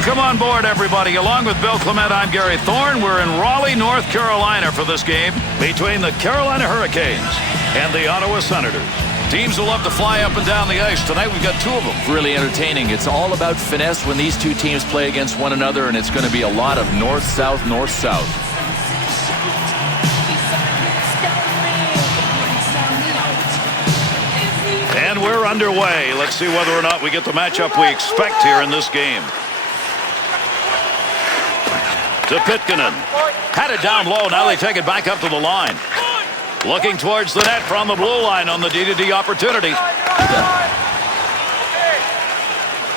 Welcome on board, everybody. Along with Bill Clement, I'm Gary Thorne. We're in Raleigh, North Carolina for this game between the Carolina Hurricanes and the Ottawa Senators. Teams will love to fly up and down the ice. Tonight we've got two of them. Really entertaining. It's all about finesse when these two teams play against one another, and it's going to be a lot of north-south, north-south. And we're underway. Let's see whether or not we get the matchup we expect here in this game. To Pitkanen. Had it down low. Now they take it back up to the line. Looking towards the net from the blue line on the D-to-D opportunity.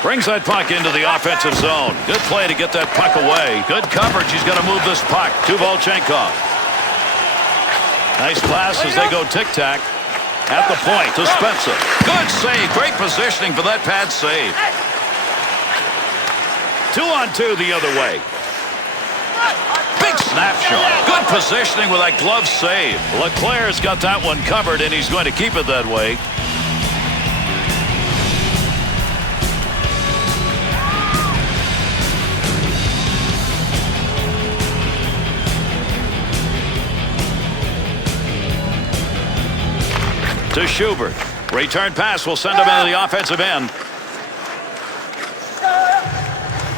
Brings that puck into the offensive zone. Good play to get that puck away. Good coverage. He's going to move this puck to Volchenkov. Nice pass as they go tic-tac. At the point to Spencer. Good save. Great positioning for that pad save. 2-on-2 the other way. Big snapshot. Good positioning with that glove save. LeClair's got that one covered, and he's going to keep it that way. To Schubert. Return pass will send him into the offensive end.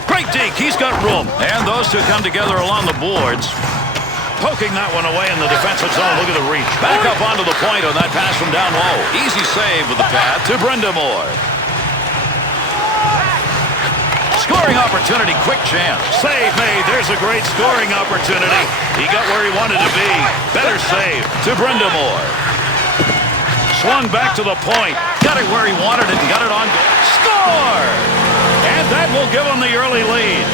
Great deke. He's got room. And those two come together along the boards. Poking that one away in the defensive zone. Look at the reach. Back up onto the point on that pass from down low. Easy save with the pad to Brindamore. Scoring opportunity. Quick chance. Save made. There's a great scoring opportunity. He got where he wanted to be. Better save to Brindamore. Swung back to the point. Got it where he wanted it and got it on goal. Score! And that will give him the early lead.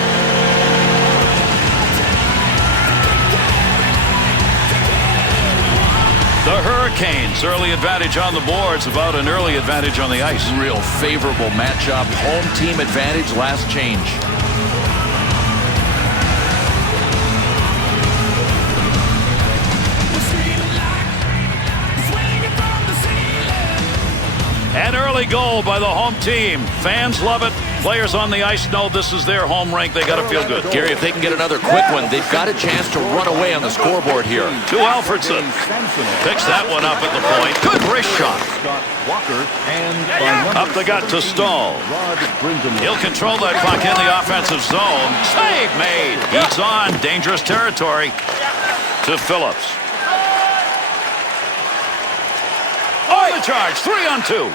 The Hurricanes' early advantage on the boards, about an early advantage on the ice. Real favorable matchup. Home team advantage, last change. An early goal by the home team. Fans love it. Players on the ice know this is their home rink. They got to feel good. Gary, if they can get another quick one, they've got a chance to run away on the scoreboard here. To Alfredson. Picks that one up at the point. Good wrist shot. Up the gut to Stahl. He'll control that puck in the offensive zone. Save made. He's on dangerous territory. To Phillips. On the charge. 3-on-2.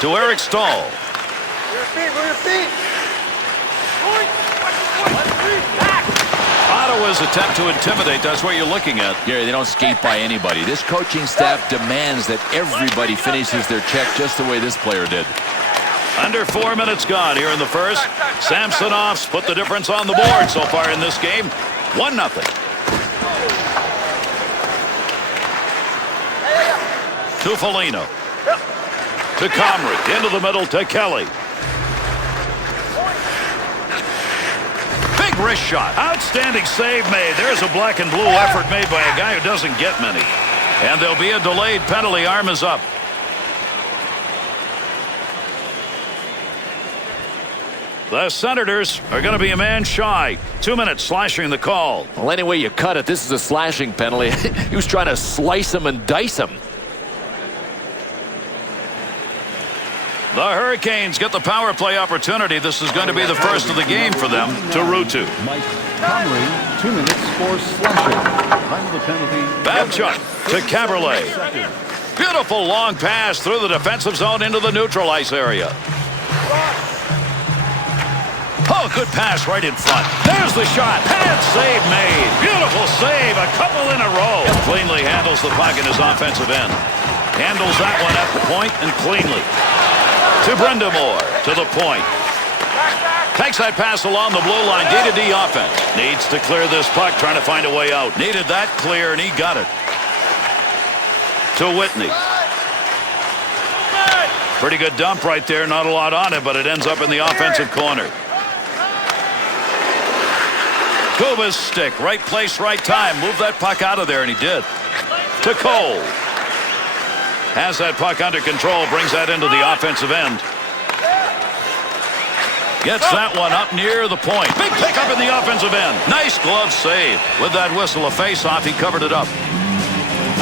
To Eric Stahl. Ottawa's attempt to intimidate, that's what you're looking at. Gary, they don't skate by anybody. This coaching staff demands that everybody finishes their check just the way this player did. Under 4 minutes gone here in the first. Samsonov's put the difference on the board so far in this game. 1-0. To Foligno. To Comrie. Into the middle to Kelly. Big wrist shot. Outstanding save made. There's a black and blue effort made by a guy who doesn't get many. And there'll be a delayed penalty. Arm is up. The Senators are going to be a man shy. 2 minutes slashing the call. Well, any way you cut it, this is a slashing penalty. He was trying to slice him and dice him. The Hurricanes get the power play opportunity. This is going to be the first of the game for them. To Ruutu. Mike Conley, 2 minutes for slashing. Time of the penalty. Babchuk to Caberlet. Beautiful long pass through the defensive zone into the neutral ice area. Oh, good pass right in front. There's the shot. Pad save made. Beautiful save. A couple in a row. Cleanly handles the puck in his offensive end. Handles that one at the point and cleanly. To Brindamore. To the point. Takes that pass along the blue line. D-to-D offense. Needs to clear this puck. Trying to find a way out. Needed that clear, and he got it. To Whitney. Pretty good dump right there. Not a lot on it, but it ends up in the offensive corner. Kuba's stick. Right place, right time. Move that puck out of there, and he did. To Cole. Has that puck under control. Brings that into the offensive end. Gets that one up near the point. Big pickup in the offensive end. Nice glove save. With that whistle, a face-off, he covered it up.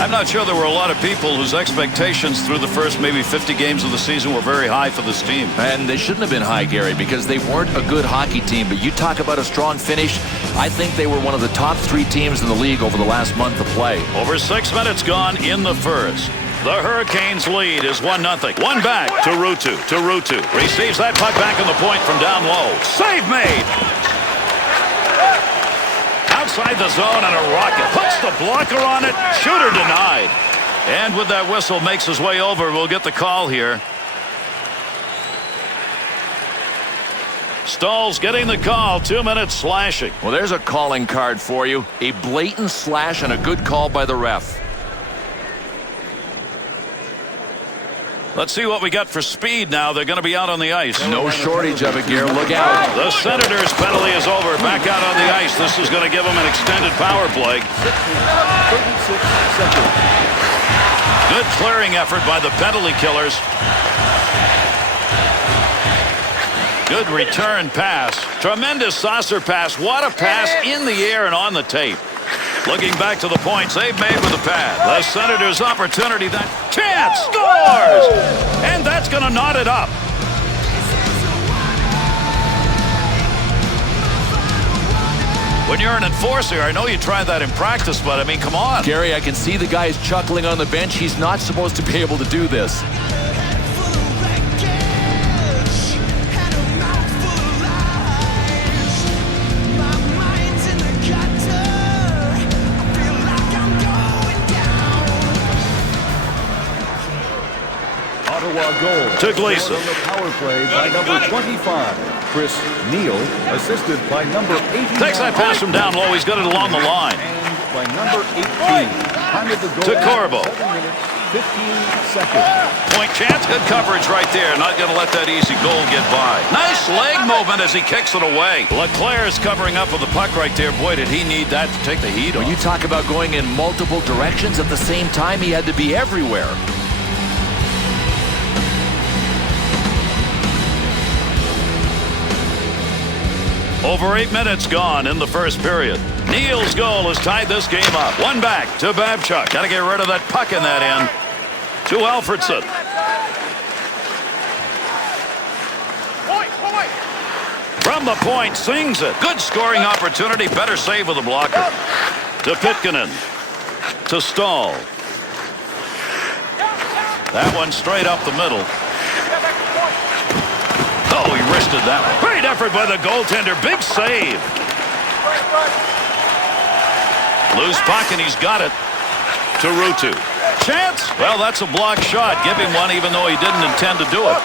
I'm not sure there were a lot of people whose expectations through the first maybe 50 games of the season were very high for this team. And they shouldn't have been high, Gary, because they weren't a good hockey team. But you talk about a strong finish. I think they were one of the top 3 teams in the league over the last month of play. Over 6 minutes gone in the first. The Hurricanes lead is 1-0. One back to Ruutu. Receives that puck back on the point from down low. Save made. Outside the zone and a rocket. Puts the blocker on it. Shooter denied. And with that whistle makes his way over. We'll get the call here. Stahl's getting the call. 2 minutes slashing. Well, there's a calling card for you. A blatant slash and a good call by the ref. Let's see what we got for speed now. They're going to be out on the ice. No shortage of it, Gary. Look out. The Senators' penalty is over. Back out on the ice. This is going to give them an extended power play. 36 seconds. Good clearing effort by the penalty killers. Good return pass. Tremendous saucer pass. What a pass in the air and on the tape. Looking back to the points they've made with the pad. The Senators' opportunity. That chance scores! And that's going to knot it up. When you're an enforcer, I know you tried that in practice, but I mean, come on. Gary, I can see the guys chuckling on the bench. He's not supposed to be able to do this. Ottawa goal. To Gleason. On the power play by number 25, Chris Neal, assisted by number 89. Takes that pass from down low. He's got it along the line. And by number 18, time of the goal. To Corbo. 7 minutes, 15 seconds. Point chance. Good coverage right there. Not going to let that easy goal get by. Nice leg movement as he kicks it away. Leclerc's covering up with the puck right there. Boy, did he need that to take the heat off. When you talk about going in multiple directions at the same time, he had to be everywhere. Over 8 minutes gone in the first period. Neal's goal has tied this game up. One back to Babchuk. Got to get rid of that puck in that end. To Alfredson. From the point, sings it. Good scoring opportunity. Better save with the blocker. To Pitkanen. To Stahl. That one straight up the middle. Oh, he wristed that one. Great effort by the goaltender. Big save. Loose puck, and he's got it. To Ruutu. Chance? Well, that's a blocked shot. Give him one even though he didn't intend to do it.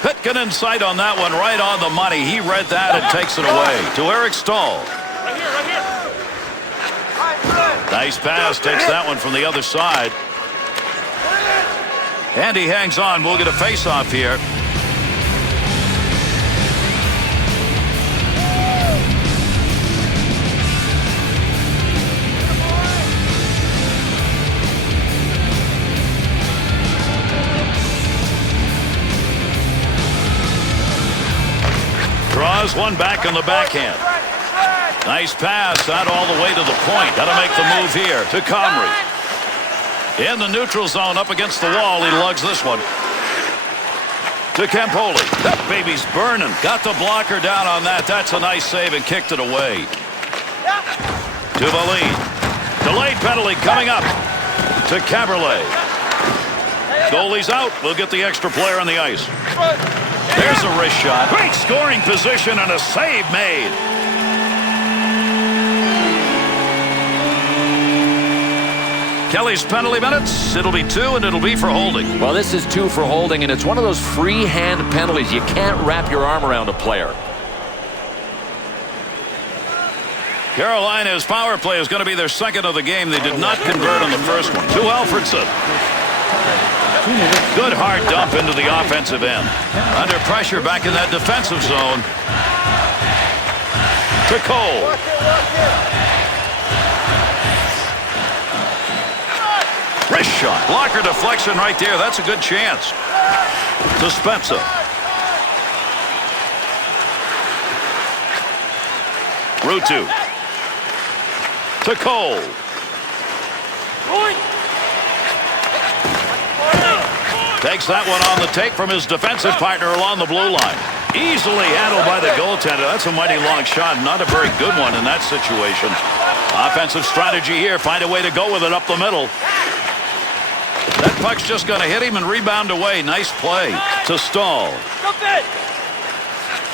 Pitkanen sight on that one, right on the money. He read that and takes it away. To Eric Stahl. Nice pass. Takes that one from the other side. And he hangs on. We'll get a face-off here. Draws one back on the backhand. Nice pass out all the way to the point. Got to make the move here to Comrie. In the neutral zone, up against the wall, he lugs this one. To Campoli. That baby's burning. Got the blocker down on that. That's a nice save and kicked it away. To Valine. Delayed penalty coming up. To Caberlet. Goalie's out. We'll get the extra player on the ice. There's a wrist shot. Great scoring position and a save made. Kelly's penalty minutes. It'll be 2, and it'll be for holding. Well, this is 2 for holding, and it's one of those free hand penalties. You can't wrap your arm around a player. Carolina's power play is going to be their second of the game. They did not convert on the first one. To Alfredson. Good hard dump into the offensive end. Under pressure back in that defensive zone. To Cole. Wrist shot. Blocker deflection right there. That's a good chance. To Spencer. Rutu. To Cole. Takes that one on the take from his defensive partner along the blue line. Easily handled by the goaltender. That's a mighty long shot. Not a very good one in that situation. Offensive strategy here. Find a way to go with it up the middle. That puck's just going to hit him and rebound away. Nice play. To Stahl.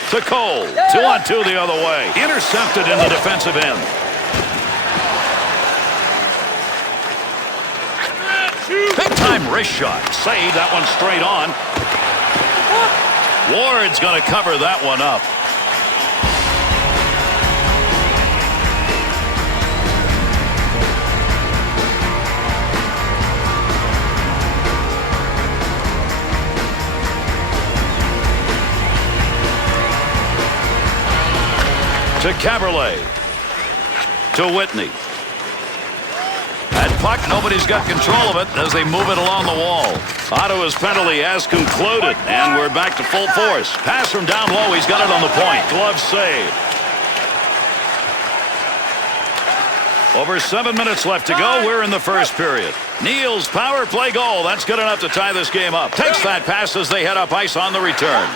To Cole. 2-on-2 the other way. Intercepted in the defensive end. Big-time wrist shot. Save that one straight on. Ward's going to cover that one up. To Caberlet. To Whitney. That puck, nobody's got control of it as they move it along the wall. Ottawa's penalty has concluded, and we're back to full force. Pass from down low. He's got it on the point. Glove save. Over 7 minutes left to go. We're in the first period. Neal's power play goal. That's good enough to tie this game up. Takes that pass as they head up ice on the return.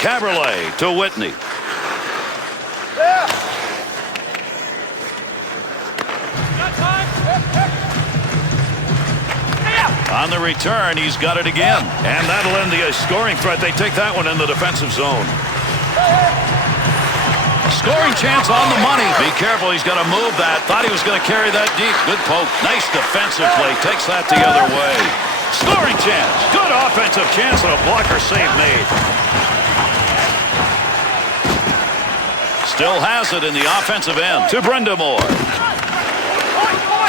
Caberlet to Whitney. On the return, he's got it again. And that'll end the scoring threat. They take that one in the defensive zone. Scoring chance on the money. Be careful, he's got to move that. Thought he was going to carry that deep. Good poke. Nice defensive play. Takes that the other way. Scoring chance. Good offensive chance and a blocker save made. Still has it in the offensive end. To Brindamore.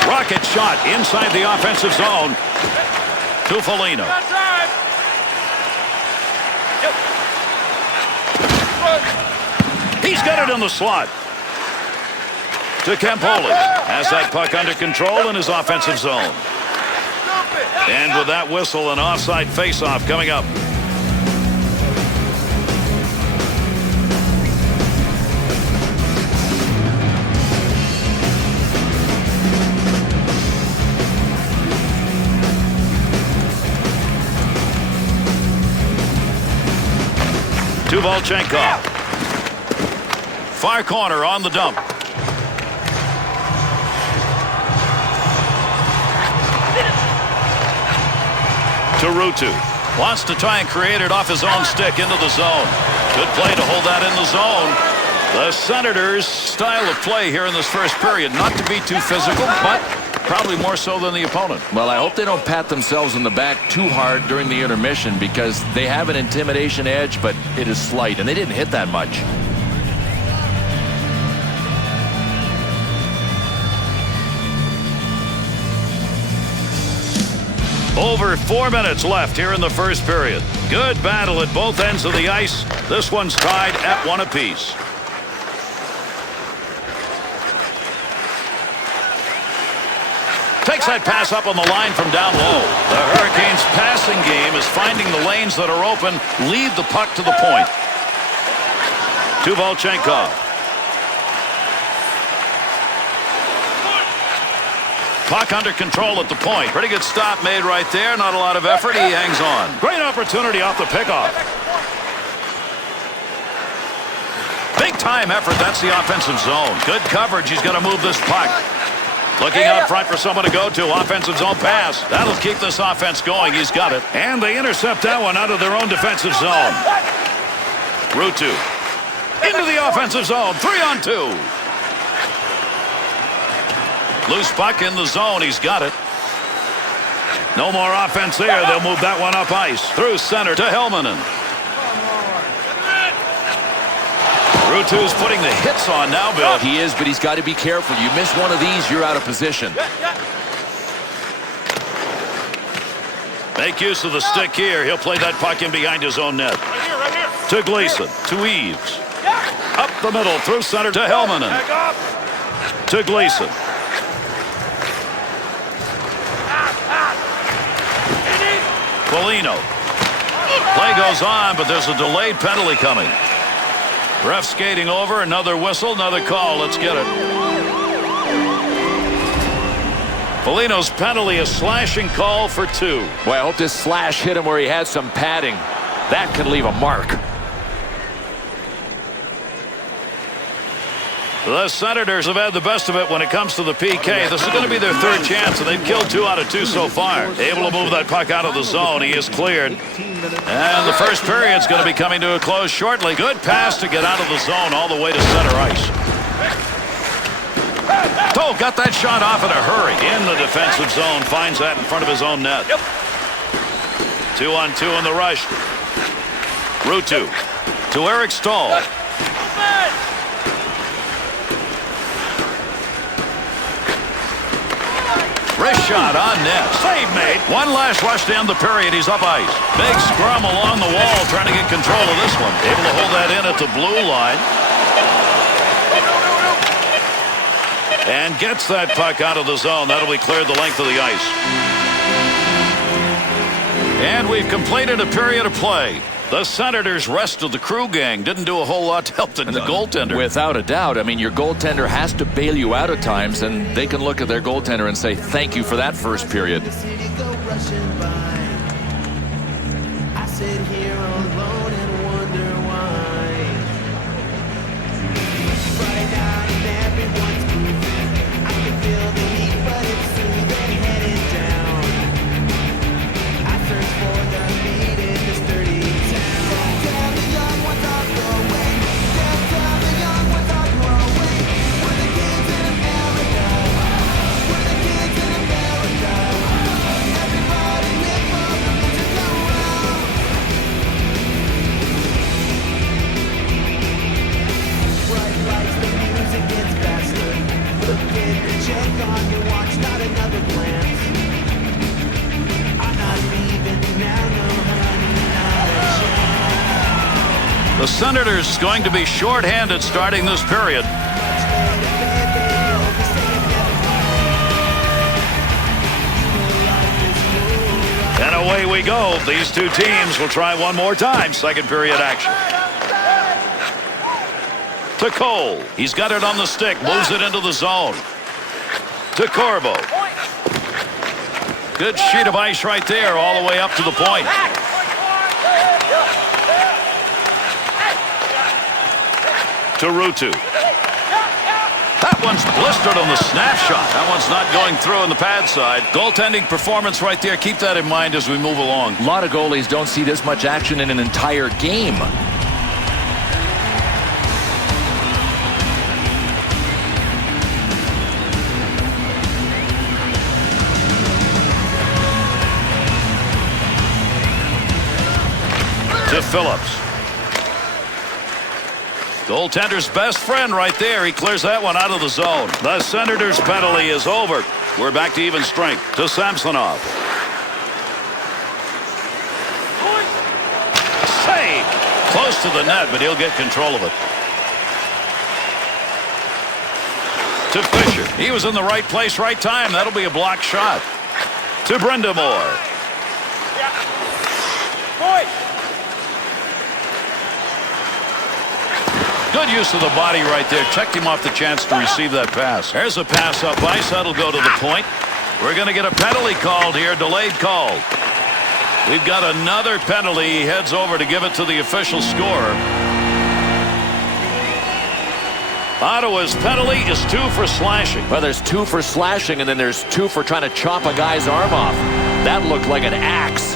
Rocket shot inside the offensive zone. To Foligno. He's got it in the slot. To Campoli. Has that puck under control in his offensive zone. And with that whistle, an offside faceoff coming up. To Volchenkov. Far corner on the dump. To Rutu. Wants to try and create it off his own stick into the zone. Good play to hold that in the zone. The Senators' style of play here in this first period. Not to be too physical, but probably more so than the opponent. Well, I hope they don't pat themselves in the back too hard during the intermission because they have an intimidation edge, but it is slight, and they didn't hit that much. Over 4 minutes left here in the first period. Good battle at both ends of the ice. This one's tied at 1 apiece. Takes that pass up on the line from down low. The Hurricanes' passing game is finding the lanes that are open, lead the puck to the point. To Volchenkov. Puck under control at the point. Pretty good stop made right there. Not a lot of effort. He hangs on. Great opportunity off the pickoff. Big time effort. That's the offensive zone. Good coverage. He's got to move this puck. Looking up front for someone to go to. Offensive zone pass. That'll keep this offense going. He's got it. And they intercept that one out of their own defensive zone. Rutu. Into the offensive zone. 3-on-2. Loose puck in the zone. He's got it. No more offense there. They'll move that one up ice. Through center to Helmanen. Rutu's putting the hits on now, Bill. He is, but he's got to be careful. You miss one of these, you're out of position. Make use of the stick here. He'll play that puck in behind his own net. To Gleason. To Eves. Up the middle. Through center to Helmanen. To Gleason. Foligno. Play goes on, but there's a delayed penalty coming. Ref skating over. Another whistle, another call. Let's get it. Foligno's penalty, a slashing call for 2. Boy, I hope this slash hit him where he had some padding. That could leave a mark. The Senators have had the best of it when it comes to the PK. This is going to be their 3rd chance, and they've killed 2 out of 2 so far. Able to move that puck out of the zone. He is cleared. And the first period's going to be coming to a close shortly. Good pass to get out of the zone all the way to center ice. Oh, got that shot off in a hurry. In the defensive zone. Finds that in front of his own net. 2-on-2 in the rush. Ruutu to Eric Stahl. Wrist shot on net. Save made. One last rush to end the period. He's up ice. Big scrum along the wall trying to get control of this one. Able to hold that in at the blue line. And gets that puck out of the zone. That'll be cleared the length of the ice. And we've completed a period of play. The Senators rested the crew gang. Didn't do a whole lot to help the goaltender. Without a doubt. I mean, your goaltender has to bail you out at times, and they can look at their goaltender and say, thank you for that first period. I sit here alone and wonder why. Right now and everyone's moving. I can feel the heat, but it's soon they're headed down. I search for the beat in this dirty town. Tell the young ones are growing. Tell the young ones are growing. We're the kids in America. We're the kids in America. Everybody live for the music around. Bright lights, the music gets faster. Look at the check on your watch, not another glance. I'm not leaving now, no honey, not a chance. The Senators going to be shorthanded starting this period. Much later, baby, you'll be saying never mind. Life is cool. And away we go. These 2 teams will try one more time. Second period action. To Cole. He's got it on the stick. Moves it into the zone. To Corbo. Good sheet of ice right there all the way up to the point. To Ruutu. That one's blistered on the snap shot. That one's not going through on the pad side. Goaltending performance right there. Keep that in mind as we move along. A lot of goalies don't see this much action in an entire game. To Phillips. Goaltender's best friend right there. He clears that one out of the zone. The Senators' penalty is over. We're back to even strength. To Samsonov. Save. Close to the net, but he'll get control of it. To Fisher. He was in the right place, right time. That'll be a blocked shot. To Brindamore. Good use of the body right there. Checked him off the chance to receive that pass. There's a pass up ice. That'll go to the point. We're going to get a penalty called here. Delayed call. We've got another penalty. He heads over to give it to the official scorer. Ottawa's penalty is 2 for slashing. Well, there's 2 for slashing, and then there's 2 for trying to chop a guy's arm off. That looked like an axe.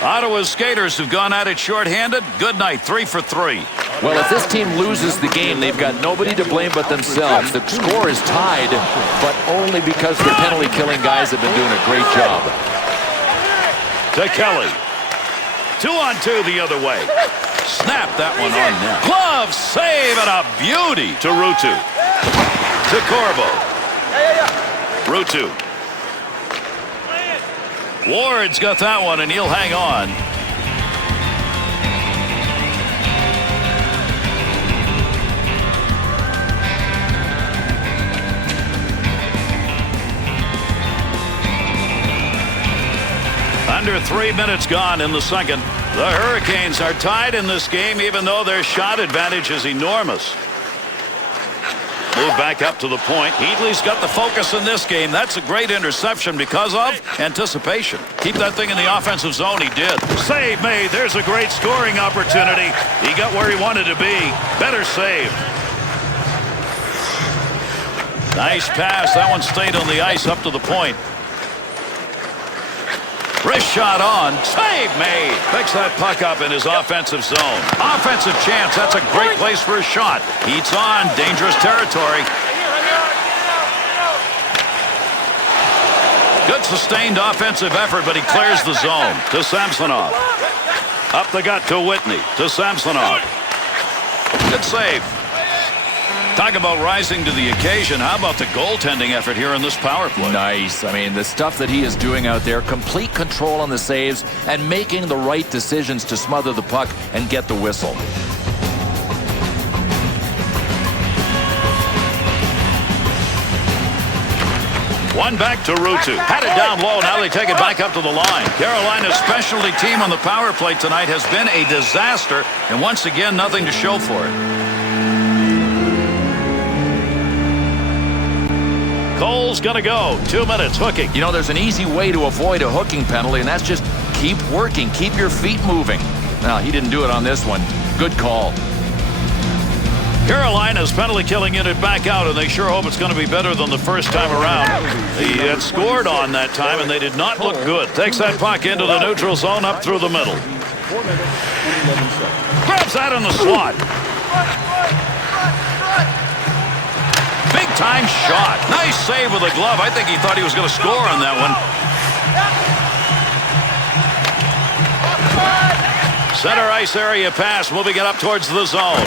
Ottawa's skaters have gone at it shorthanded. Good night. 3 for 3. Well, if this team loses the game, they've got nobody to blame but themselves. The score is tied, but only because their penalty-killing guys have been doing a great job. To Kelly. 2-on-2 the other way. Snap that one on net. Glove save and a beauty to Ruutu. To Corbo. Ruutu. Ward's got that one, and he'll hang on. under 3 minutes gone in the second. The Hurricanes are tied in this game, even though their shot advantage is enormous. Move back up to the point. Heatley's got the focus in this game. That's a great interception because of anticipation. Keep that thing in the offensive zone. He did. Save made. There's a great scoring opportunity. He got where he wanted to be. Better save. Nice pass. That one stayed on the ice up to the point. Wrist shot on. Save made. Picks that puck up in his offensive zone. Offensive chance. That's a great place for a shot. Heats on. Dangerous territory. Good sustained offensive effort, but he clears the zone. To Samsonov. Up the gut to Whitney. To Samsonov. Good save. Talk about rising to the occasion. How about the goaltending effort here in this power play? Nice. I mean, the stuff that he is doing out there, complete control on the saves and making the right decisions to smother the puck and get the whistle. One back to Ruutu. Had it down low. Now they take it back up to the line. Carolina's specialty team on the power play tonight has been a disaster, and once again, nothing to show for it. Cole's going to go. 2 minutes hooking. You know, there's an easy way to avoid a hooking penalty, and that's just keep working. Keep your feet moving. Now, he didn't do it on this one. Good call. Carolina's penalty killing unit back out, and they sure hope it's going to be better than the first time around. He had scored on that time, and they did not look good. Takes that puck into the neutral zone up through the middle. 4 minutes and 11 seconds. Grabs that in the slot. Big-time shot. Nice save with a glove. I think he thought he was going to score on that one. Center ice area pass, moving it up towards the zone.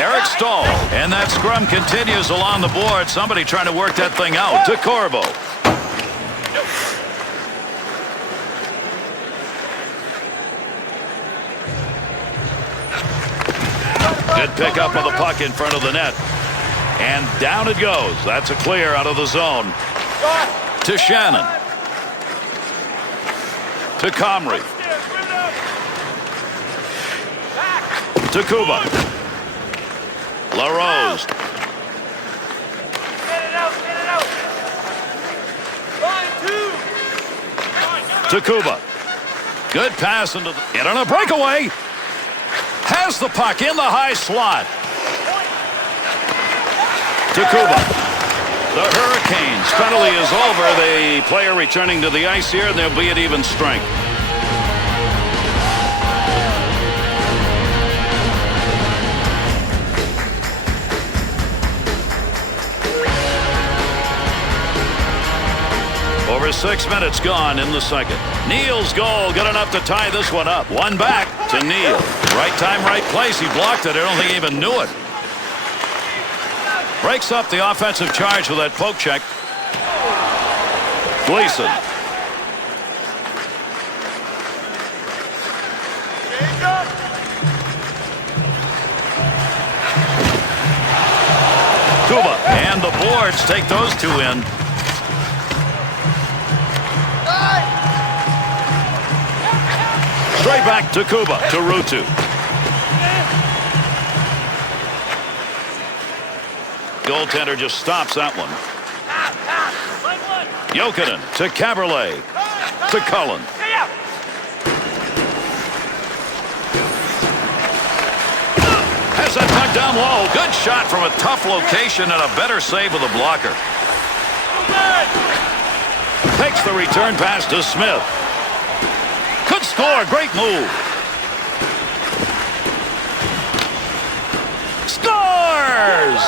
Eric Stahl. And that scrum continues along the board. Somebody trying to work that thing out. To Corbo. Good pick up of the puck in front of the net. And down it goes. That's a clear out of the zone. To Shannon. To Comrie. To Kuba. LaRose. To Kuba. Good pass into the... In on a breakaway. Has the puck in the high slot. To Kuba. The Hurricanes. Penalty is over. The player returning to the ice here, and they'll be at even strength. Over 6 minutes gone in the second. Neal's goal, good enough to tie this one up. One back to Neal. Right time, right place. He blocked it. I don't think he even knew it. Breaks up the offensive charge with that poke check. Gleason. Kuba. And the boards take those two in. Straight back to Kuba, to Ruutu. Goaltender just stops that one. Jokinen to Caberlet. To Cullen. Has that puck down low. Good shot from a tough location and a better save with a blocker. Takes the return pass to Smith. Could score. Great move. Scores!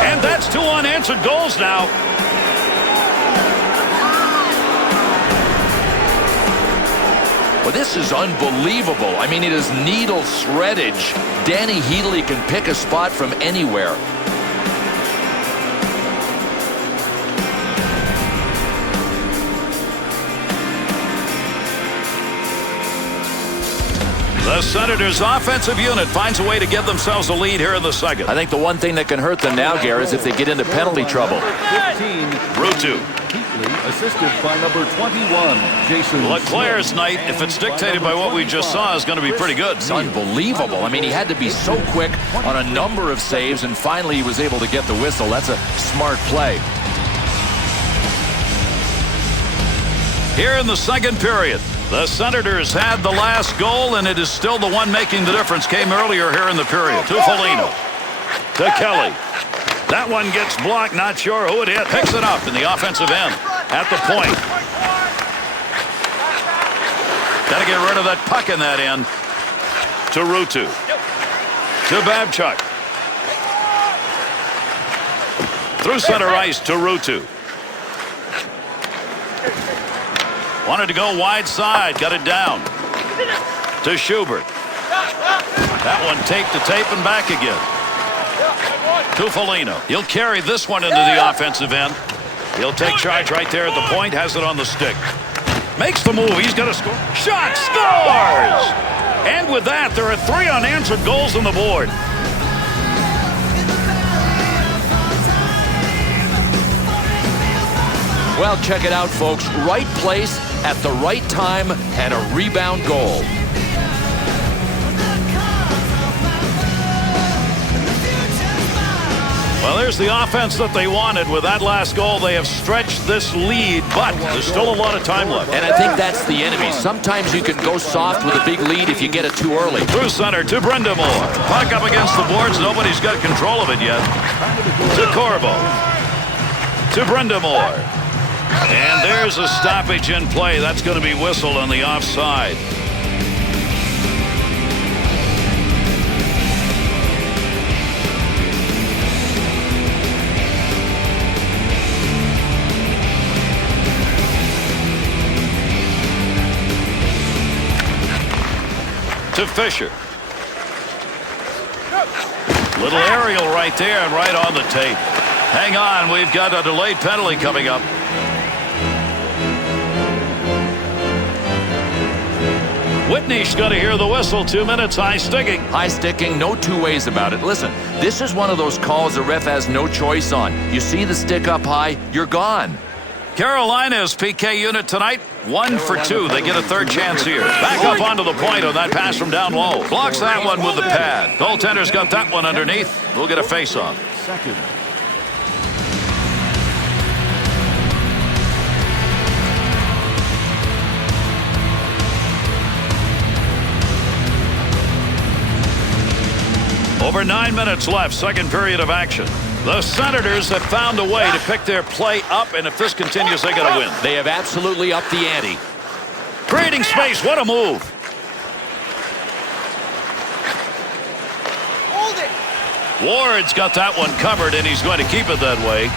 And that's 2 unanswered goals now. Well, this is unbelievable. I mean, it is needle shreddage. Danny Heatley can pick a spot from anywhere. The Senators' offensive unit finds a way to give themselves a lead here in the second. I think the one thing that can hurt them now, Gary, is if they get into penalty trouble. 15. Ruutu. Ashley, assisted by number 21, Jason. LeClaire's night, if it's dictated by what we just saw, is going to be pretty good. It's unbelievable. I mean, he had to be so quick on a number of saves, and finally he was able to get the whistle. That's a smart play. Here in the second period, the Senators had the last goal, and it is still the one making the difference. Came earlier here in the period. To Foligno. To Kelly. That one gets blocked. Not sure who it hit. Picks it up in the offensive end. At the point. Got to get rid of that puck in that end. To Ruutu. To Babchuk. Through center ice to Ruutu. Wanted to go wide side. Got it down. To Schubert. That one tape to tape and back again. To Foligno. He'll carry this one into the offensive end. He'll take charge right there at the point. Has it on the stick. Makes the move. He's going to score. Shot. Scores! And with that, there are 3 unanswered goals on the board. Well, check it out, folks. Right place at the right time and a rebound goal. Well, there's the offense that they wanted. With that last goal, they have stretched this lead, but there's still a lot of time left. And I think that's the enemy. Sometimes you can go soft with a big lead if you get it too early. Through center to Brindamore. Puck up against the boards. Nobody's got control of it yet. To Corbo. To Brindamore. And there's a stoppage in play. That's going to be whistled on the offside. To Fisher. Little aerial right there and right on the tape. Hang on, we've got a delayed penalty coming up. Whitney's going to hear the whistle. 2 minutes, high sticking. High sticking, no two ways about it. Listen, this is one of those calls the ref has no choice on. You see the stick up high, you're gone. Carolina's PK unit tonight, 1 for 2. They get a third chance here. Back up onto the point on that pass from down low. Blocks that one with the pad. Goaltender's got that one underneath. We'll get a face-off. Second. Over 9 minutes left, second period of action. The Senators have found a way to pick their play up, and if this continues, they're going to win. They have absolutely upped the ante. Creating space, what a move. Hold it. Ward's got that one covered, and he's going to keep it that way.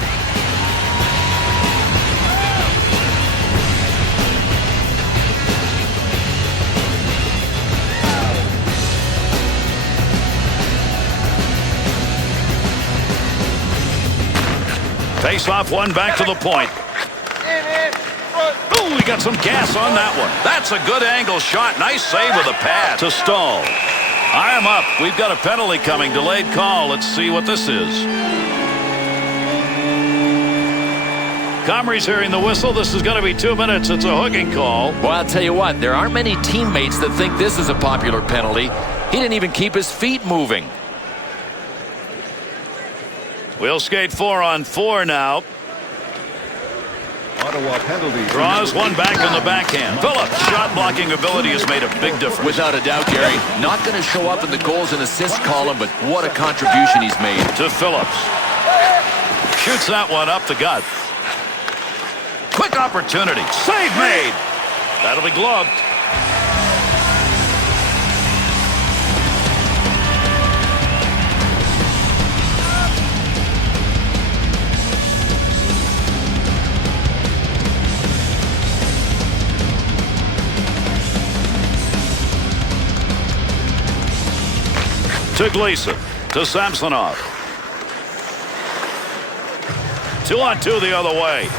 Face off one back to the point. Ooh, we got some gas on that one. That's a good angle shot. Nice save with a pad to Stahl. Arm up. We've got a penalty coming. Delayed call. Let's see what this is. Comrie's hearing the whistle. This is going to be 2 minutes. It's a hooking call. Well, I'll tell you what, there aren't many teammates that think this is a popular penalty. He didn't even keep his feet moving. We'll skate 4-on-4 now. Ottawa penalty. Draws one back in the backhand. Phillips' shot blocking ability has made a big difference. Without a doubt, Gary. Not going to show up in the goals and assist column, but what a contribution he's made. To Phillips. Shoots that one up the gut. Quick opportunity. Save made. That'll be gloved. To Gleason. To Samsonov. 2-on-2 the other way.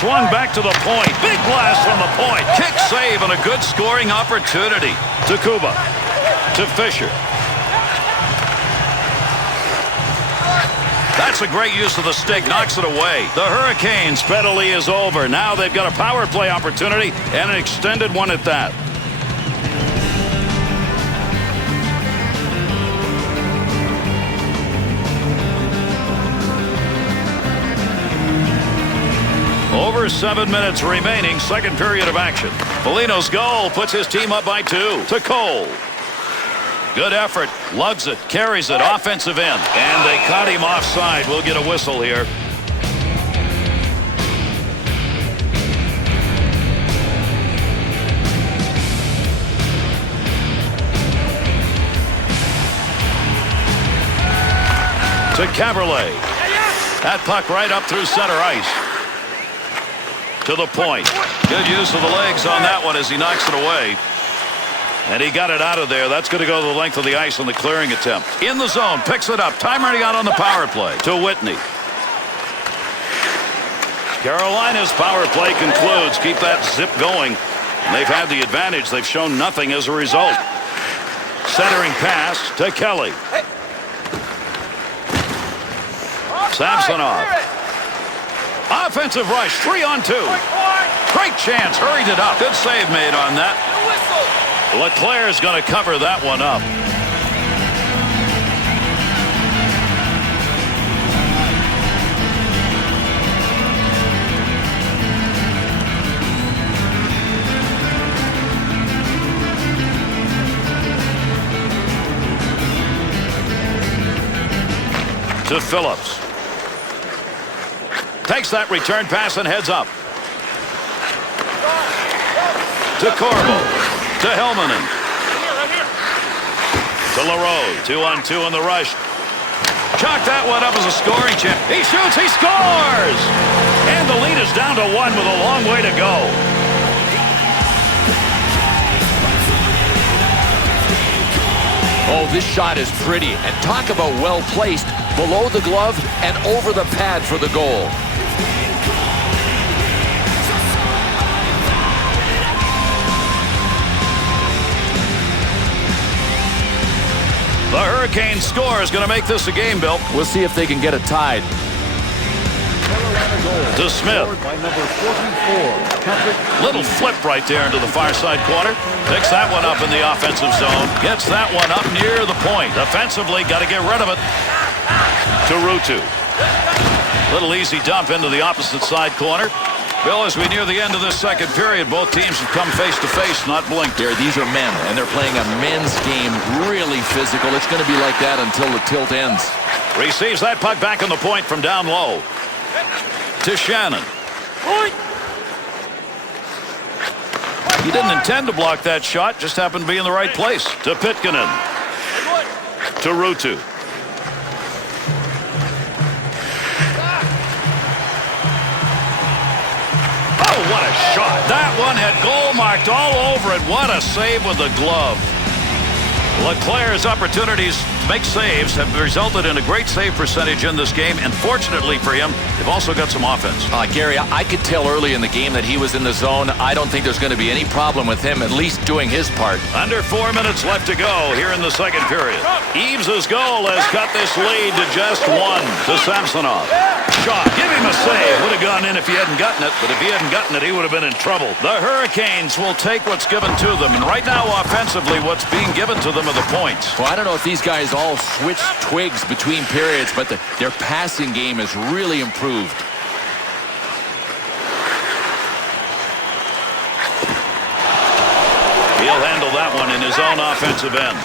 Swung back to the point. Big blast from the point. Kick save and a good scoring opportunity. To Kuba. To Fisher. That That's a great use of the stick. Knocks it away. The Hurricanes' penalty is over. Now they've got a power play opportunity and an extended one at that. Over 7 minutes remaining, second period of action. Foligno's goal puts his team up by 2 to Cole. Good effort, lugs it, carries it, offensive end. And they caught him offside. We'll get a whistle here. To Caberlet. That puck right up through center ice. To the point. Good use of the legs on that one as he knocks it away. And he got it out of there. That's going to go the length of the ice on the clearing attempt. In the zone, picks it up. Time running out on the power play. To Whitney. Carolina's power play concludes. Keep that zip going. They've had the advantage. They've shown nothing as a result. Centering pass to Kelly. Samsonov. Offensive rush, 3-on-2. Great chance, hurried it up. Good save made on that. LeClair's going to cover that one up. To Phillips. Takes that return pass and heads up. To Corbo. To Helmanen. To LaRose. 2-on-2 in the rush. Chalk that one up as a scoring chip. He shoots. He scores. And the lead is down to 1 with a long way to go. Oh, this shot is pretty. And talk about well placed. Below the glove and over the pad for the goal. The Hurricane score is going to make this a game, Bill. We'll see if they can get it tied. To Smith. By number 44, Little flip right there into the far side corner. Picks that one up in the offensive zone. Gets that one up near the point. Defensively, got to get rid of it. To Ruutu. Little easy dump into the opposite side corner. Bill, as we near the end of this second period, both teams have come face to face, not blinked. Here, these are men, and they're playing a men's game, really physical. It's going to be like that until the tilt ends. Receives that puck back on the point from down low. To Shannon. He didn't intend to block that shot, just happened to be in the right place. To Pitkanen. To Ruutu. What a shot. That one had goal marked all over it. What a save with the glove. LeClair's opportunities to make saves have resulted in a great save percentage in this game, and fortunately for him, they've also got some offense. Gary, I could tell early in the game that he was in the zone. I don't think there's going to be any problem with him at least doing his part. Under 4 minutes left to go here in the second period. Eaves' goal has cut this lead to just 1. To Samsonov. Shot. Give him a save. Would have gone in if he hadn't gotten it, but if he hadn't gotten it, he would have been in trouble. The Hurricanes will take what's given to them, and right now offensively what's being given to them are the points. Well, I don't know if these guys all switched twigs between periods, but their passing game has really improved. He'll handle that one in his own offensive end.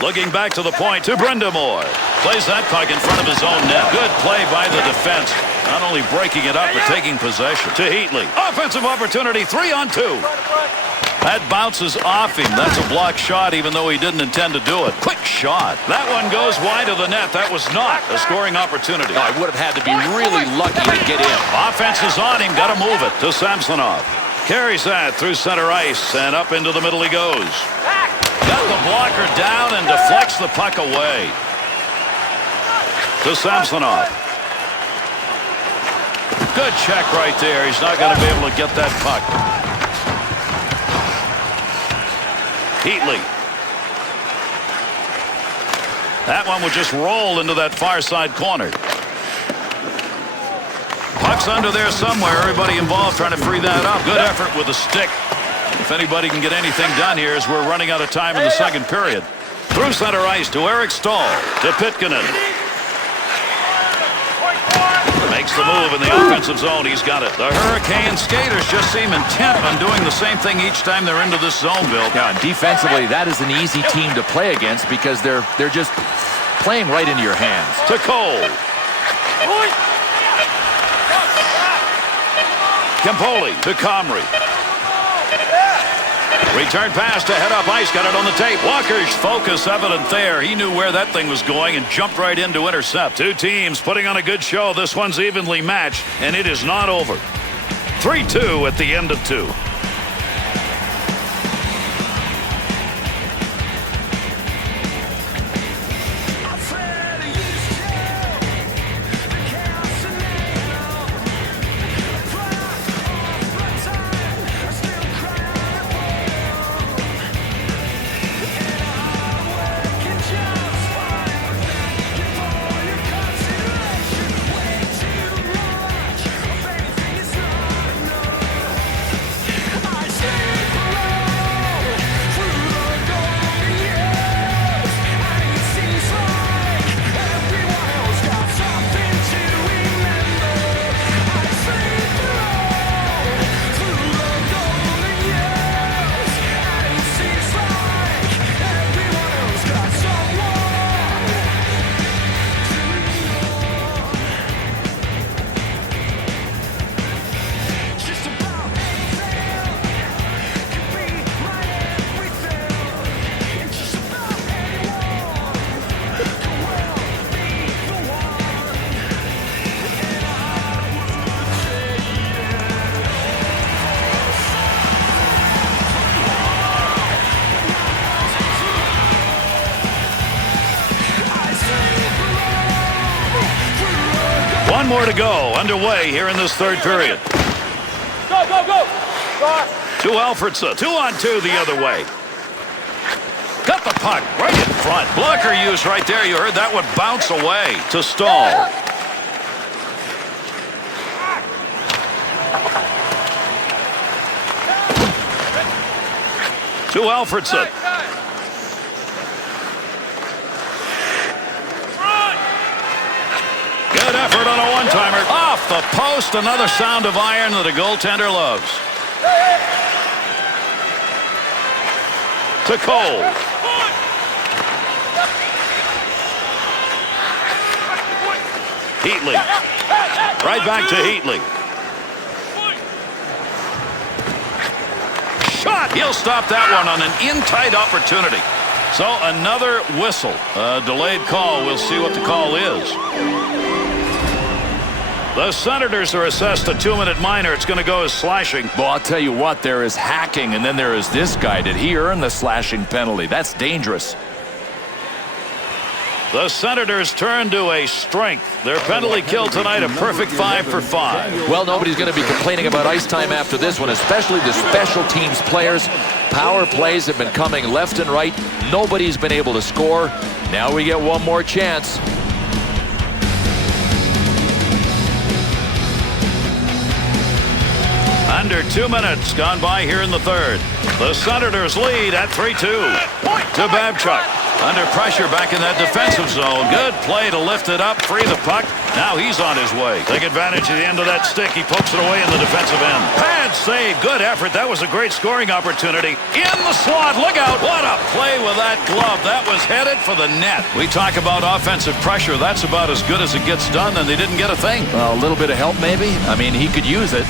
Looking back to the point to Brindamore. Plays that puck in front of his own net. Good play by the defense. Not only breaking it up, but taking possession. To Heatley. Offensive opportunity, 3-on-2. That bounces off him. That's a blocked shot, even though he didn't intend to do it. Quick shot. That one goes wide of the net. That was not a scoring opportunity. I would have had to be really lucky to get in. Offense is on him. Got to move it to Samsonov. Carries that through center ice, and up into the middle he goes. Got the blocker down and deflects the puck away. To Samsonov. Good check right there. He's not going to be able to get that puck. Heatley. That one would just roll into that far side corner. Puck's under there somewhere. Everybody involved trying to free that up. Good effort with the stick. If anybody can get anything done here as we're running out of time in the second period. Through center ice to Eric Stahl. To Pitkanen. Makes the move in the offensive zone. He's got it. The Hurricane skaters just seem intent on doing the same thing each time they're into this zone, Bill. Yeah, and defensively, that is an easy team to play against because they're just playing right into your hands. To Cole. Campoli to Comrie. Return pass to head up ice. Got it on the tape. Walker's focus evident there. He knew where that thing was going and jumped right in to intercept. Two teams putting on a good show. This one's evenly matched, and it is not over. 3-2 at the end of 2. One more to go. Underway here in this third period. Go, go, go! To Alfredson. 2-on-2 the other way. Got the puck right in front. Blocker used right there. You heard that one bounce away to Stahl. To Alfredson. Good effort on a one-timer. Off the post. Another sound of iron that a goaltender loves. To Cole. Heatley. Right back to Heatley. Shot. He'll stop that one on an in-tight opportunity. So another whistle. A delayed call. We'll see what the call is. The Senators are assessed a 2-minute minor. It's going to go as slashing. Well, I'll tell you what, there is hacking, and then there is this guy. Did he earn the slashing penalty? That's dangerous. The Senators turn to a strength. Their penalty kill tonight, a perfect 5 for 5. Well, nobody's going to be complaining about ice time after this one, especially the special teams players. Power plays have been coming left and right. Nobody's been able to score. Now we get one more chance. Under 2 minutes gone by here in the third. The Senators lead at 3-2. To Babchuk. Under pressure back in that defensive zone. Good play to lift it up, free the puck. Now he's on his way. Take advantage of the end of that stick. He pokes it away in the defensive end. Pad save. Good effort. That was a great scoring opportunity. In the slot. Look out. What a play with that glove. That was headed for the net. We talk about offensive pressure. That's about as good as it gets done, and they didn't get a thing. A little bit of help, maybe. I mean, he could use it.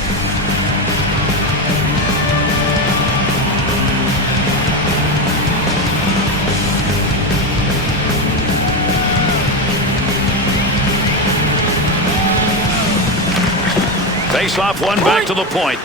Face off one back to the point.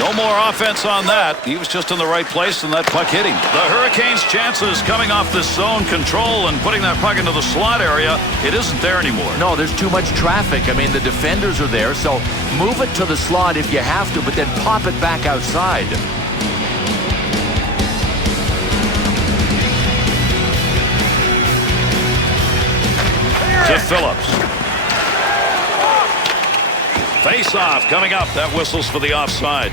No more offense on that. He was just in the right place and that puck hit him. The Hurricanes' chances coming off this zone control and putting that puck into the slot area, it isn't there anymore. No, there's too much traffic. I mean, the defenders are there, so move it to the slot if you have to, but then pop it back outside. Phillips. Face-off coming up. That whistles for the offside.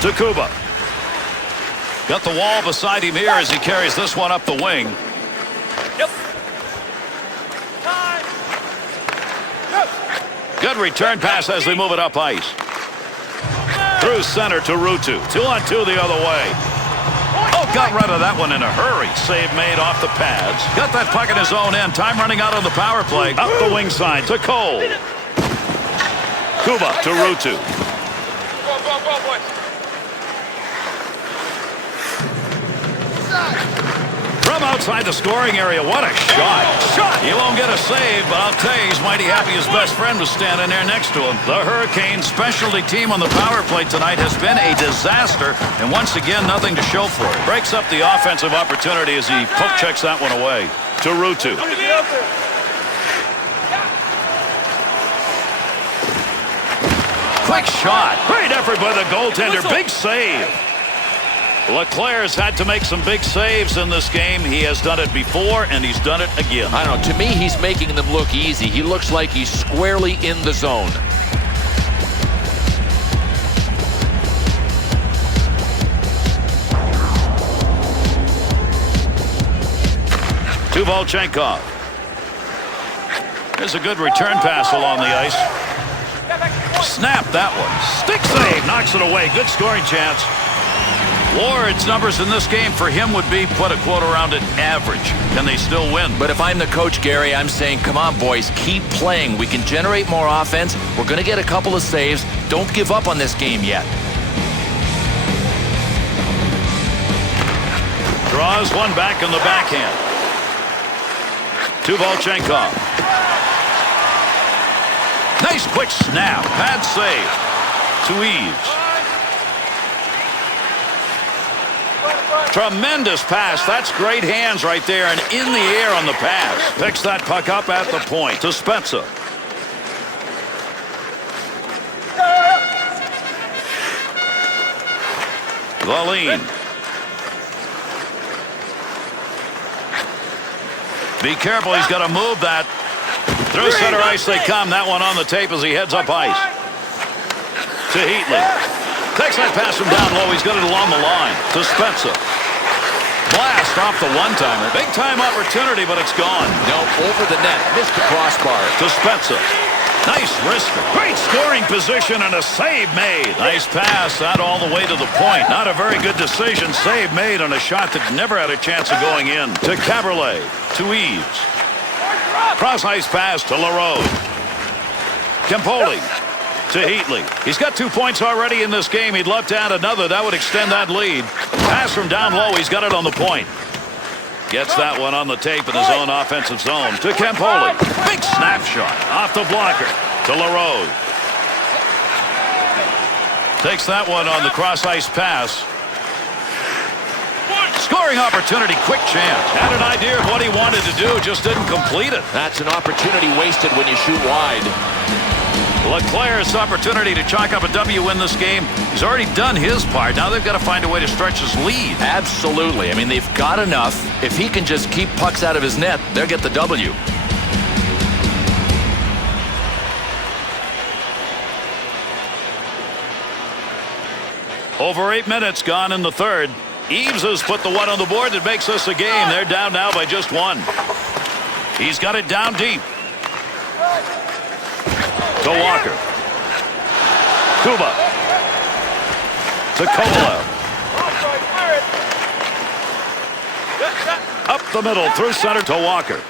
Takuba. Got the wall beside him here as he carries this one up the wing. Yep. Time. Yep. Good return pass as they move it up ice. Through center to Ruutu. 2-on-2 the other way. Oh, got rid of that one in a hurry. Save made off the pads. Got that puck in his own end. Time running out on the power play. Up the wing side to Cole. Kuba to Ruutu. Go, boys. From outside the scoring area, what a shot. He won't get a save, but I'll tell you, he's mighty happy his best friend was standing there next to him. The Hurricanes specialty team on the power play tonight has been a disaster, and once again, nothing to show for it. Breaks up the offensive opportunity as he poke checks that one away. To Ruutu. Quick shot. Great effort by the goaltender. Big save. LeClair's had to make some big saves in this game. He has done it before, and he's done it again. I don't know. To me, he's making them look easy. He looks like he's squarely in the zone. To Volchenkov. There's a good return pass along the ice. Snap that one. Stick save. Knocks it away. Good scoring chance. Ward's numbers in this game for him would be, put a quote around it, average. Can they still win? But if I'm the coach, Gary, I'm saying, come on, boys, keep playing. We can generate more offense. We're going to get a couple of saves. Don't give up on this game yet. Draws one back in the backhand. To Volchenkov. Nice quick snap. Pad save. To Eves. Tremendous pass. That's great hands right there and in the air on the pass. Picks that puck up at the point to Spezza. Valine. Be careful. He's got to move that. Through center ice they come. That one on the tape as he heads up ice. To Heatley. Takes that pass from down low. He's got it along the line. To Spezza. Blast off the one-timer. Big-time opportunity, but it's gone. No, over the net. Missed the crossbar. To Spezza. Nice wrist. Great scoring position and a save made. Nice pass out all the way to the point. Not a very good decision. Save made on a shot that never had a chance of going in. To Caberlet. To Eves. Cross-ice pass to LaRose. Campoli. To Heatley. He's got 2 points already in this game. He'd love to add another. That would extend that lead. Pass from down low. He's got it on the point. Gets that one on the tape in his own offensive zone. To Campoli. Big snapshot off the blocker. To LaRose. Takes that one on the cross-ice pass. Scoring opportunity, quick chance. Had an idea of what he wanted to do, just didn't complete it. That's an opportunity wasted when you shoot wide. LeClair's opportunity to chalk up a W in this game. He's already done his part. Now they've got to find a way to stretch his lead. Absolutely. I mean, they've got enough. If he can just keep pucks out of his net, they'll get the W. Over 8 minutes gone in the third. Eves has put the one on the board that makes this a game. They're down now by just one. He's got it down deep. To Walker. Kuba. To Kovalev. Up the middle through center to Walker.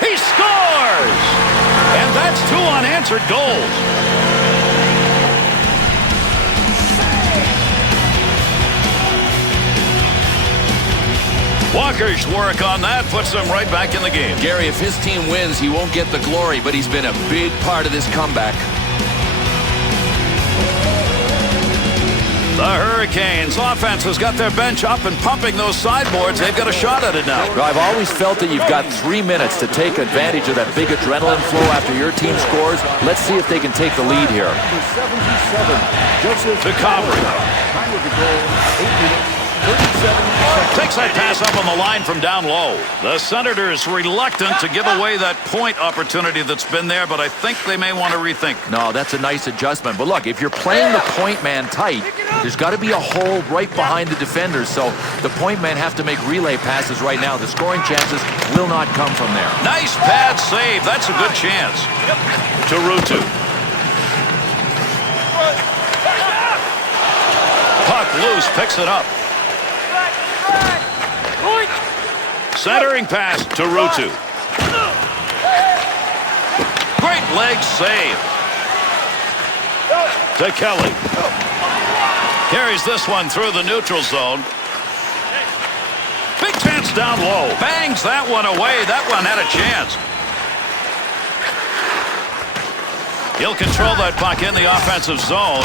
He scores! And that's 2 unanswered goals. Walker's work on that puts him right back in the game. Gary, if his team wins, he won't get the glory, but he's been a big part of this comeback. The Hurricanes offense has got their bench up and pumping those sideboards. They've got a shot at it now. I've always felt that you've got 3 minutes to take advantage of that big adrenaline flow after your team scores. Let's see if they can take the lead here. Number 77, Joseph To Cobry. Time of the goal, 8 minutes, 37 seconds. Takes that pass up on the line from down low. The Senators reluctant to give away that point opportunity that's been there, but I think they may want to rethink. No, that's a nice adjustment. But look, if you're playing the point man tight, there's got to be a hole right behind the defenders. So the point men have to make relay passes right now. The scoring chances will not come from there. Nice pad save. That's a good chance. To Rutu. Puck loose, picks it up. Centering pass to Rutu. Great leg save. To Kelly. Carries this one through the neutral zone. Big chance down low. Bangs that one away. That one had a chance. He'll control that puck in the offensive zone.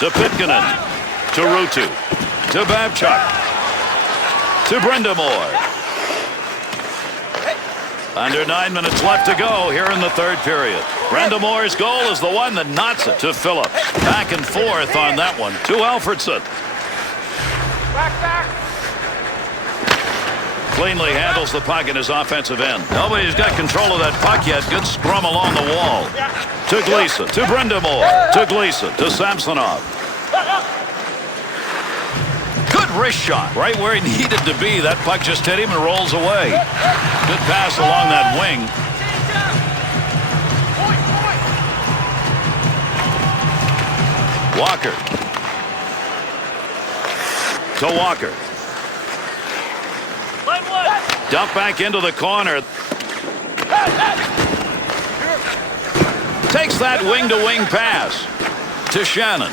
To Pitkanen. To Rutu. To Babchuk. To Brindamore. Under 9 minutes left to go here in the third period. Brendamore's goal is the one that knots it to Phillips. Back and forth on that one to Alfredson. Cleanly handles the puck in his offensive end. Nobody's got control of that puck yet. Good scrum along the wall. To Gleason. To Brindamore. To Gleason. To Samsonov. Good wrist shot right where he needed to be. That puck just hit him and rolls away. Good pass along that wing. Walker. To Walker. Dump back into the corner. Takes that wing-to-wing pass to Shannon.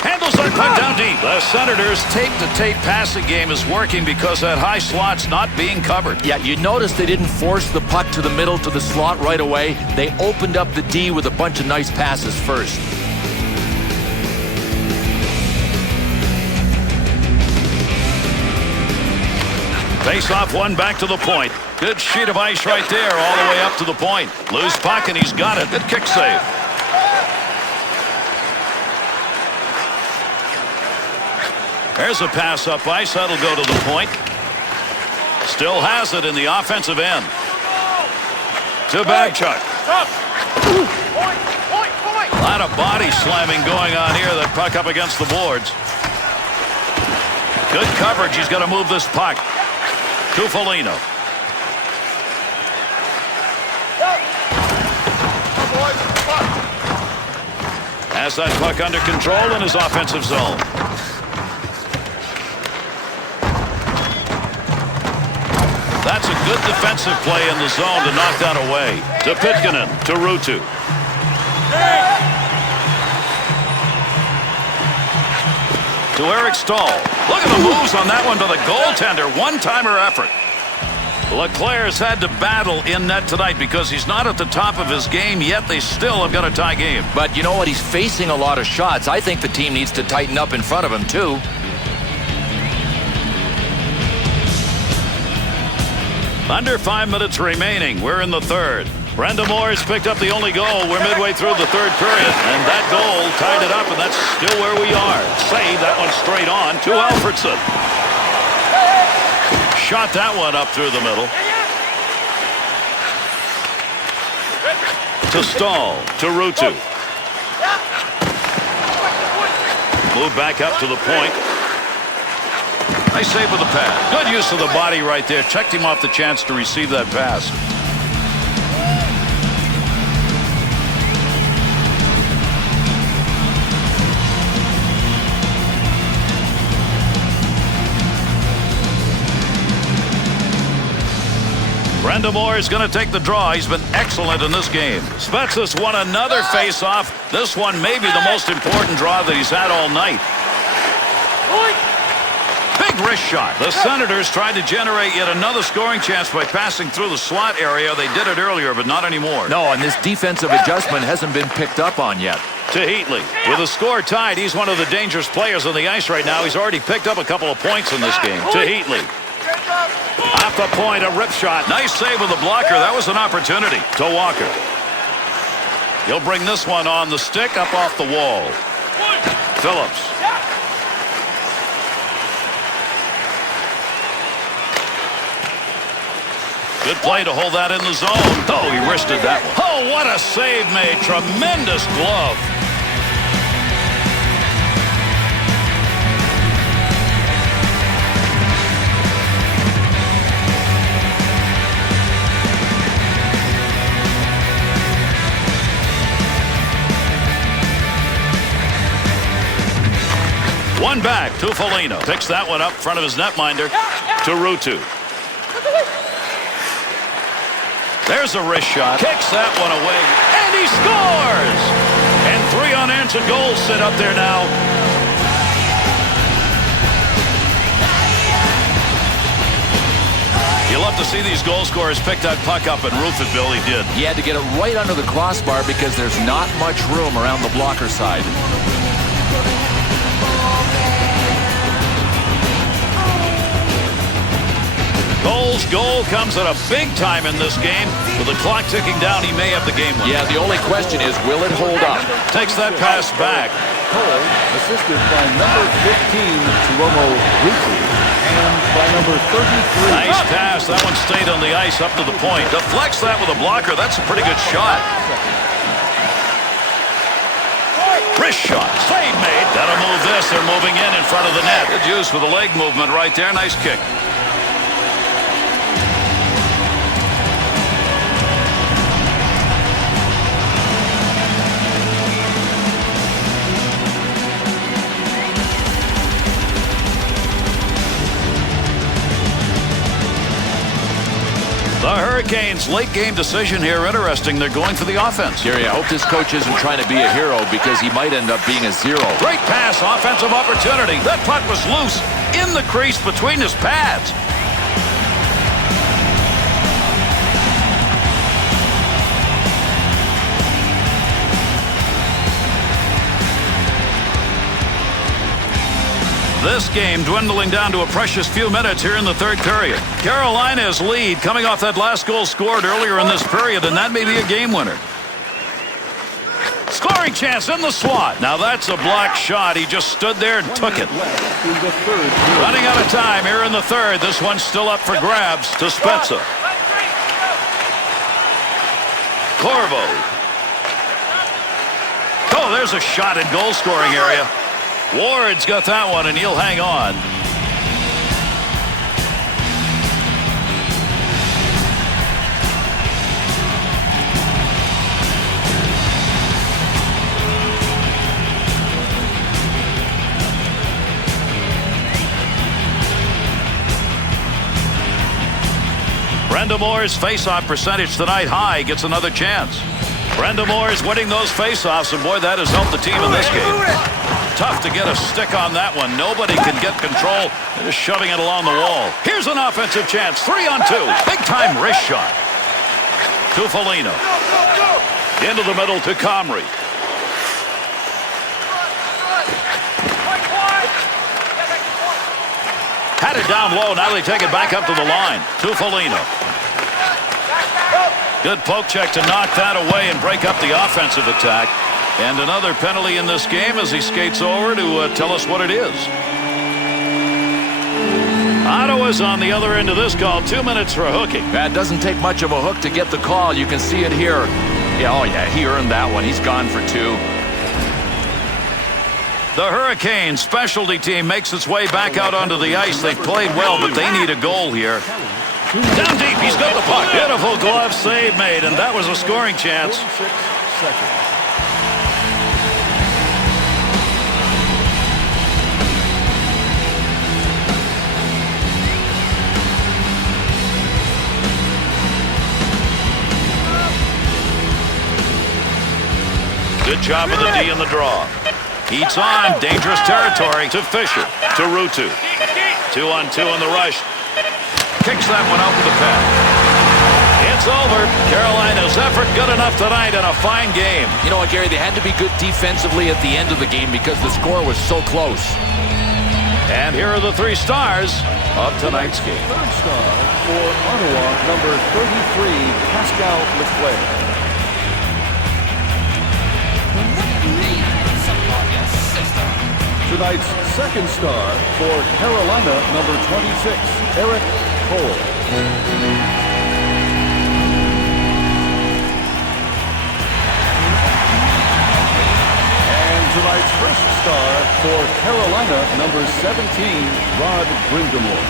Handles that puck down deep. The Senators' tape-to-tape passing game is working because that high slot's not being covered. Yeah, you notice they didn't force the puck to the middle to the slot right away. They opened up the D with a bunch of nice passes first. Face off one back to the point. Good sheet of ice right there all the way up to the point. Loose puck and he's got it. Good kick save. There's a pass up ice. That'll go to the point. Still has it in the offensive end. To Babchuk. A lot of body slamming going on here. That puck up against the boards. Good coverage. He's got to move this puck. To Foligno. Has that puck under control in his offensive zone. That's a good defensive play in the zone to knock that away. To Pitkanen. To Rutu. To Eric Stahl. Look at the moves on that one by the goaltender. One-timer effort. LeClair's had to battle in net tonight because he's not at the top of his game, yet they still have got a tie game. But you know what? He's facing a lot of shots. I think the team needs to tighten up in front of him, too. Under 5 minutes remaining. We're in the third. Brind'Amour's picked up the only goal. We're midway through the third period, and that goal tied it up, and that's still where we are. Save that one straight on to Alfredson. Shot that one up through the middle. To Stahl. To Rutu. Move back up to the point. Nice save with the pass. Good use of the body right there. Checked him off the chance to receive that pass. Brind'Amour is going to take the draw. He's been excellent in this game. Spezza's won another face-off. This one may be the most important draw that he's had all night. Big Big wrist shot. The Senators tried to generate yet another scoring chance by passing through the slot area. They did it earlier, but not anymore. No, and this defensive adjustment hasn't been picked up on yet. To Heatley. With the score tied, he's one of the dangerous players on the ice right now. He's already picked up a couple of points in this game. To Heatley. Off the point, a rip shot. Nice save with the blocker. That was an opportunity. To Walker. He'll bring this one on the stick up off the wall. Phillips. Good play to hold that in the zone. Oh, he wristed that one. Oh, what a save made. Tremendous glove. One back to Foligno. Picks that one up in front of his netminder. To Ruutu. There's a wrist shot. Kicks that one away. And he scores! And 3 unanswered goals sit up there now. You love to see these goal scorers pick that puck up and roof it, Bill. He did. He had to get it right under the crossbar because there's not much room around the blocker side. Cole's goal comes at a big time in this game. With the clock ticking down, he may have the game winner. Yeah, the only question is, will it hold up? Takes that pass back. Cole, assisted by number 15, Romo Ruutu, and by number 33. Nice pass. That one stayed on the ice up to the point. Deflects that with a blocker. That's a pretty good shot. Wrist shot. Save made. That'll move this. They're moving in front of the net. Good use with the leg movement right there. Nice kick. The Hurricanes' late-game decision here, interesting. They're going for the offense. Gary, I hope this coach isn't trying to be a hero because he might end up being a zero. Great pass, offensive opportunity. That puck was loose in the crease between his pads. This game dwindling down to a precious few minutes here in the third period. Carolina's lead coming off that last goal scored earlier in this period, and that may be a game winner. Scoring chance in the slot. Now that's a blocked shot. He just stood there and took it. Running out of time here in the third. This one's still up for grabs to Spezza. Corvo. Oh, there's a shot in goal scoring area. Ward's got that one, and he'll hang on. Brenda Moore's face-off percentage tonight high. Gets another chance. Brenda Moore's winning those face-offs, and boy, that has helped the team in this game. Tough to get a stick on that one. Nobody can get control. They're just shoving it along the wall. Here's an offensive chance. 3-on-2. Big-time wrist shot. To Foligno. Into the middle to Comrie. Had it down low. Now they take it back up to the line. To Foligno. Good poke check to knock that away and break up the offensive attack. And another penalty in this game as he skates over to tell us what it is. Ottawa's on the other end of this call. 2 minutes for hooking. That doesn't take much of a hook to get the call. You can see it here. Yeah, oh yeah, he earned that one. He's gone for 2. The Hurricanes specialty team makes its way back out onto the ice. They've played well, but they need a goal here. Down deep, he's got the puck. Beautiful glove save made, and that was a scoring chance. 46 seconds. Good job of the D in the draw. Heats on. Dangerous territory to Fisher. To Ruutu. 2-on-2 in the rush. Kicks that one out with the pad. It's over. Carolina's effort good enough tonight in a fine game. You know what, Gary? They had to be good defensively at the end of the game because the score was so close. And here are the 3 stars of tonight's game. Third star for Ottawa, number 33, Pascal Leclerc. Tonight's second star for Carolina, number 26, Eric Cole. And tonight's first star for Carolina, number 17, Rod Brind'Amour.